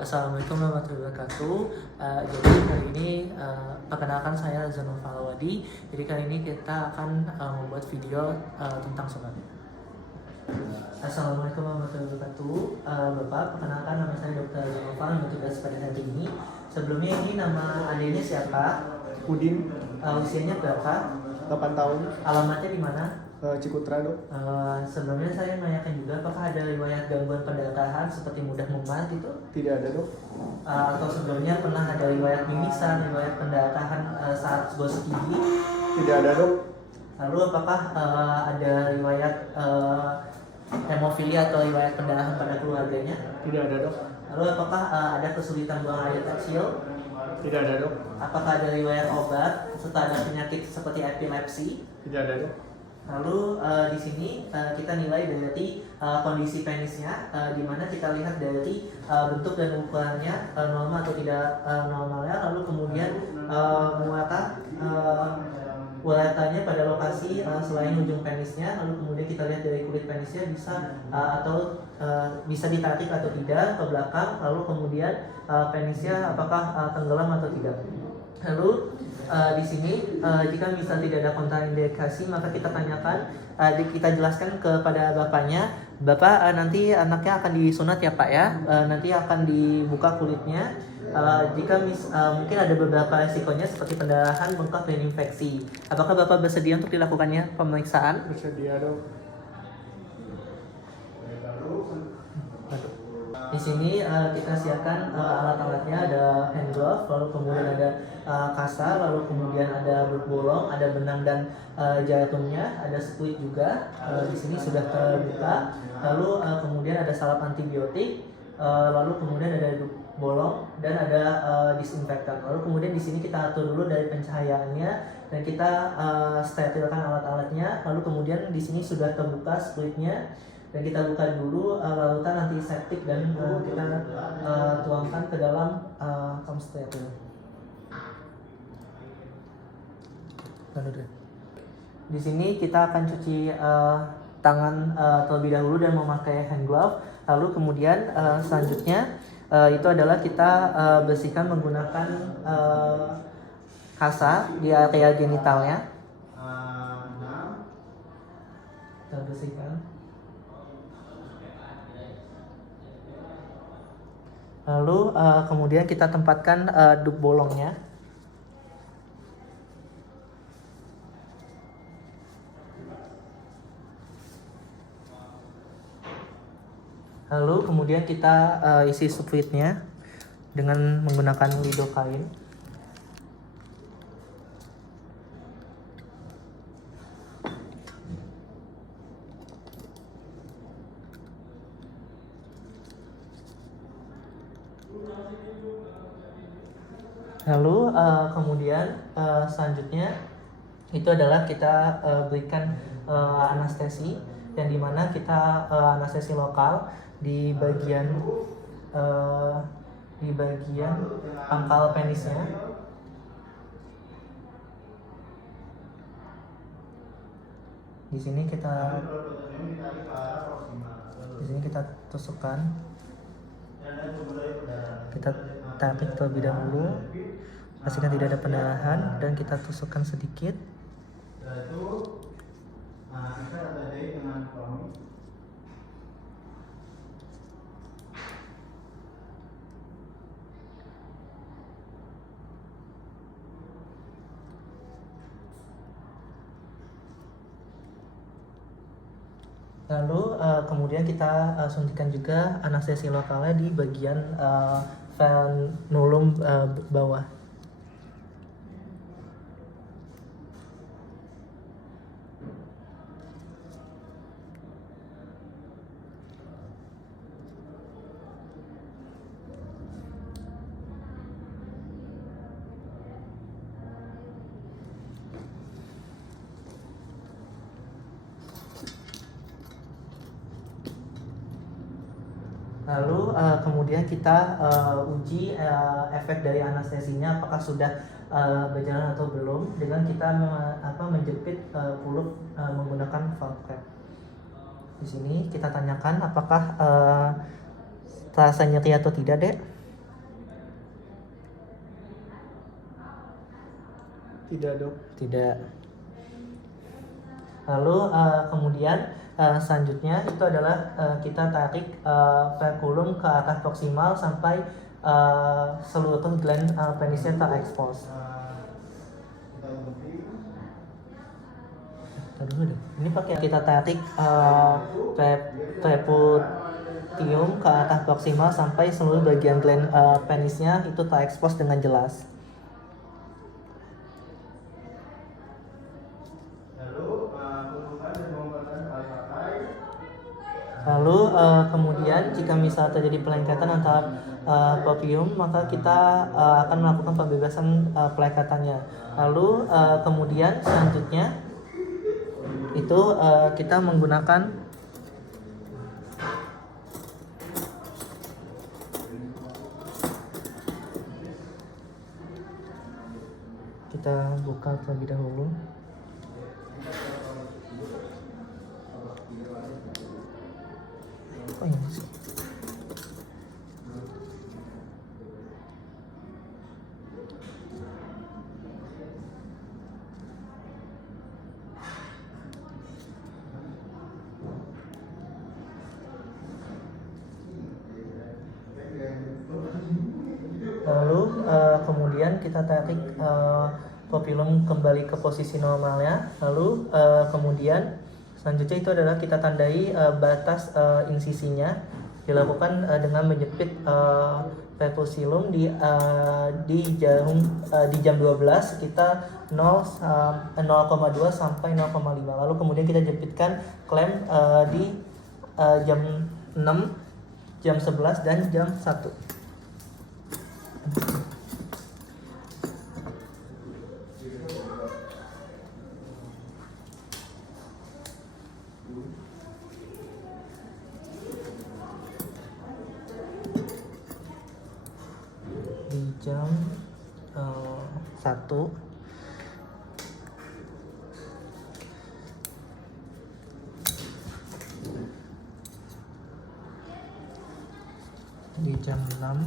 Assalamualaikum warahmatullahi wabarakatuh. Jadi kali ini perkenalkan saya Zanul Falawadi. Jadi kali ini kita akan membuat video tentang sholat. Assalamualaikum warahmatullahi wabarakatuh. Bapak, perkenalkan nama saya Dr. Zanul Fal yang bertugas pada hari ini. Sebelumnya ini nama adanya siapa? Udin, Usianya berapa? 8 tahun, Alamatnya di mana? Cikutra, Dok. Sebelumnya saya menanyakan juga apakah ada riwayat gangguan pendarahan seperti mudah mumat itu? Tidak ada, Dok. Atau sebelumnya pernah ada riwayat mimisan, riwayat pendarahan saat gosok gigi? Tidak ada, Dok. Lalu apakah ada riwayat hemofilia atau riwayat pendarahan pada keluarganya? Tidak ada, Dok. Lalu apakah ada kesulitan buang air kecil? Tidak ada, Dok. Apakah ada riwayat obat serta ada penyakit seperti epilepsi? Tidak ada, Dok. Lalu di sini kita nilai dari kondisi penisnya, di mana kita lihat dari bentuk dan ukurannya normal atau tidak normalnya. Lalu kemudian uretannya pada lokasi selain ujung penisnya. Lalu kemudian kita lihat dari kulit penisnya bisa ditarik atau tidak ke belakang. Lalu kemudian penisnya apakah tenggelam atau tidak. Lalu di sini jika misal tidak ada kontraindikasi, maka kita tanyakan, kita jelaskan kepada bapaknya, bapak nanti anaknya akan disunat ya pak ya, nanti akan dibuka kulitnya. Jika mungkin ada beberapa resikonya seperti pendarahan, bengkak dan infeksi. Apakah bapak bersedia untuk dilakukannya pemeriksaan? Bersedia, Dok. Di sini kita siapkan alat-alatnya, ada hand glove, lalu kemudian ada kasa, lalu kemudian ada bolong, ada benang dan jarumnya, ada squid juga. Di sini sudah terbuka. Lalu kemudian ada salep antibiotik, lalu kemudian ada bolong dan ada disinfektan. Lalu kemudian di sini kita atur dulu dari pencahayaannya dan kita sterilkan alat-alatnya. Lalu kemudian di sini sudah terbuka squidnya. Dan kita buka dulu larutan antiseptik dan kita tuangkan ke dalam kaum steril. Di sini kita akan cuci tangan terlebih dahulu dan memakai hand glove. Lalu kemudian selanjutnya itu adalah kita bersihkan menggunakan kasa di area genitalnya. Kita bersihkan. Lalu kemudian kita tempatkan dup bolongnya. Lalu kemudian kita isi squidnya dengan menggunakan lidocaine. Lalu kemudian selanjutnya itu adalah kita berikan anestesi, yang dimana kita anestesi lokal di bagian pangkal penisnya. Di sini kita tusukkan, kita tarik terlebih dahulu, pastikan tidak ada pendarahan dan kita tusukkan sedikit. Lalu kemudian kita suntikan juga anestesi lokalnya di bagian frenulum bawah. Lalu kemudian kita uji efek dari anestesinya apakah sudah berjalan atau belum dengan kita menjepit pulut menggunakan valve. Di sini kita tanyakan apakah terasa nyeri atau tidak, Dek? Tidak dok. Tidak. Lalu kemudian selanjutnya itu adalah kita tarik spekulum ke arah proksimal sampai seluruh gland penisnya terekspos. Dulu deh. Ini pakai kita tarik preputium ke arah proksimal sampai seluruh bagian gland penisnya itu terekspos dengan jelas. Lalu kemudian jika misal terjadi pelengkatan antara popium, maka kita akan melakukan pembebasan pelekatannya. Lalu kemudian selanjutnya itu kita menggunakan kita buka terlebih dahulu. Oh ini sih. Lalu kemudian kita tarik populum kembali ke posisi normalnya. Lalu kemudian selanjutnya itu adalah kita tandai batas insisinya, dilakukan dengan menjepit prepusilum di jarum di jam 12 kita 0,2 sampai 0,5. Lalu kemudian kita jepitkan klem di jam 6, jam 11 dan jam 1. Di jam 1 di jam 6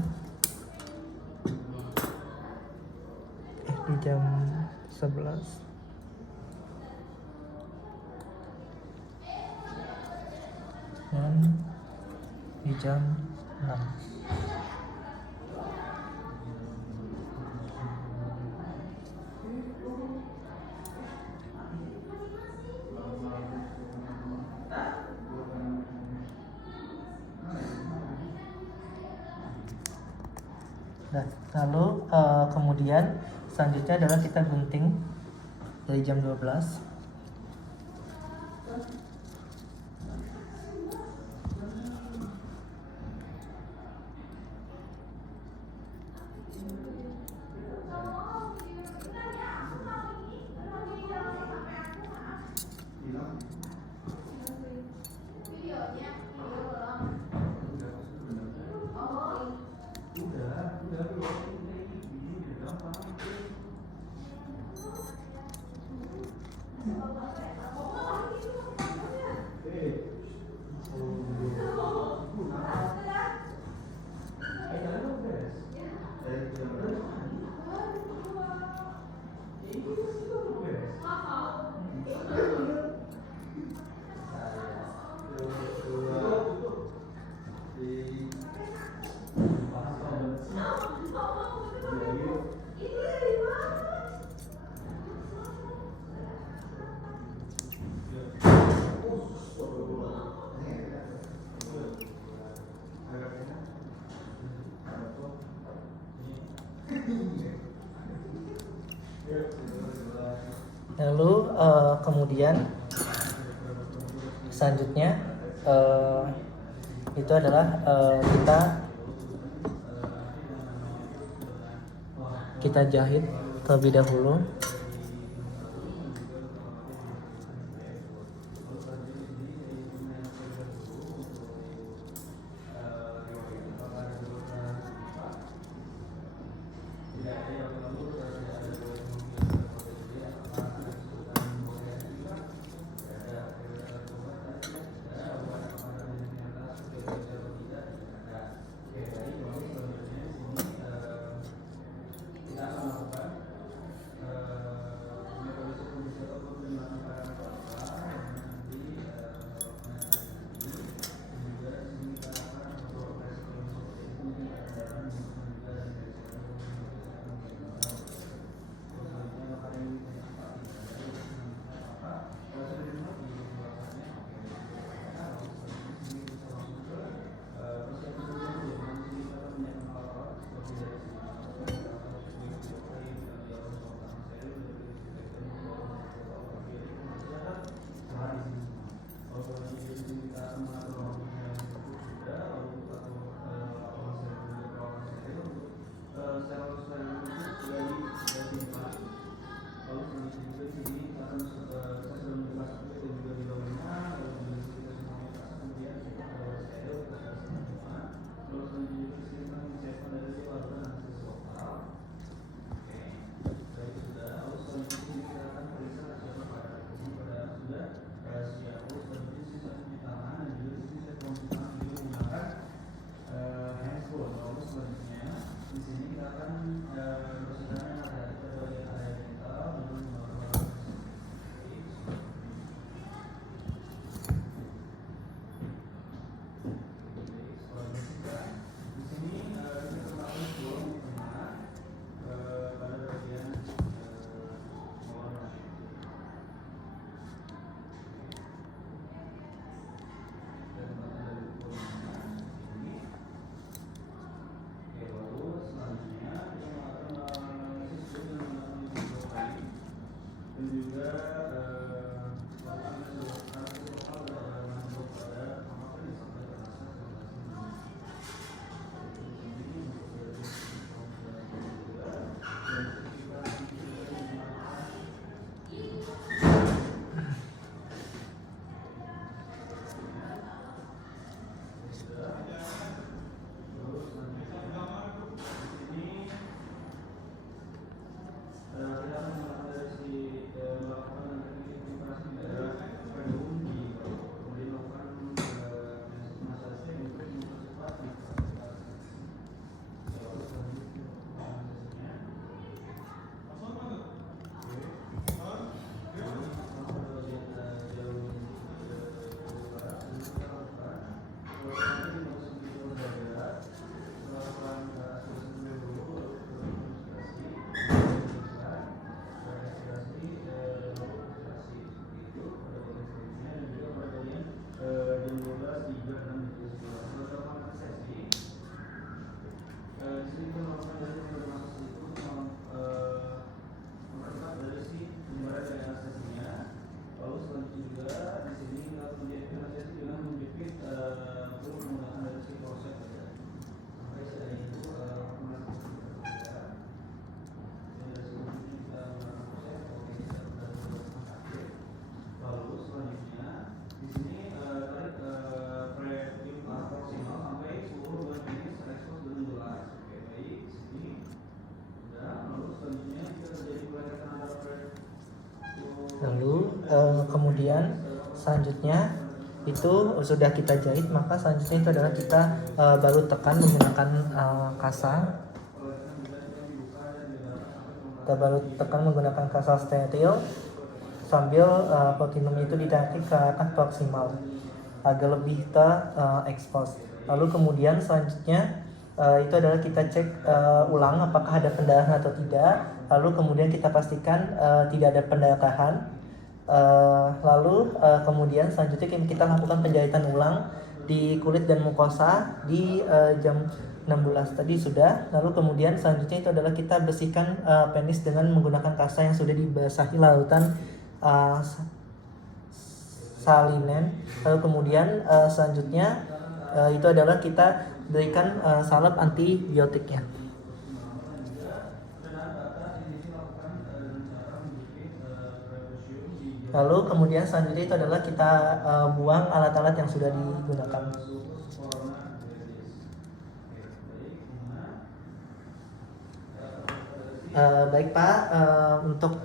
di jam 11 dan di jam 6. Nah, lalu kemudian selanjutnya adalah kita gunting dari jam 12. Lalu kemudian selanjutnya itu adalah kita jahit terlebih dahulu. Lalu kemudian selanjutnya itu sudah kita jahit, maka selanjutnya itu adalah kita baru tekan menggunakan kasa. Kita baru tekan menggunakan kasa steril sambil platinum itu ditarik ke arah proksimal agar lebih terekspos. Lalu kemudian selanjutnya itu adalah kita cek ulang apakah ada pendarahan atau tidak. Lalu kemudian kita pastikan tidak ada pendarahan. Lalu kemudian selanjutnya kita lakukan penjahitan ulang di kulit dan mukosa di jam 16 tadi sudah. Lalu kemudian selanjutnya itu adalah kita bersihkan penis dengan menggunakan kasa yang sudah dibasahi larutan salinen. Lalu kemudian selanjutnya itu adalah kita berikan salep antibiotiknya. Lalu kemudian selanjutnya itu adalah kita buang alat-alat yang sudah digunakan. Baik Pak, untuk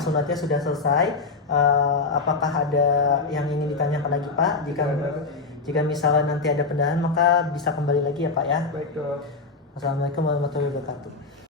sunatnya sudah selesai. Apakah ada yang ingin ditanyakan lagi Pak? Jika misalnya nanti ada pendarahan maka bisa kembali lagi ya Pak ya. Baik dok. Assalamualaikum warahmatullahi wabarakatuh.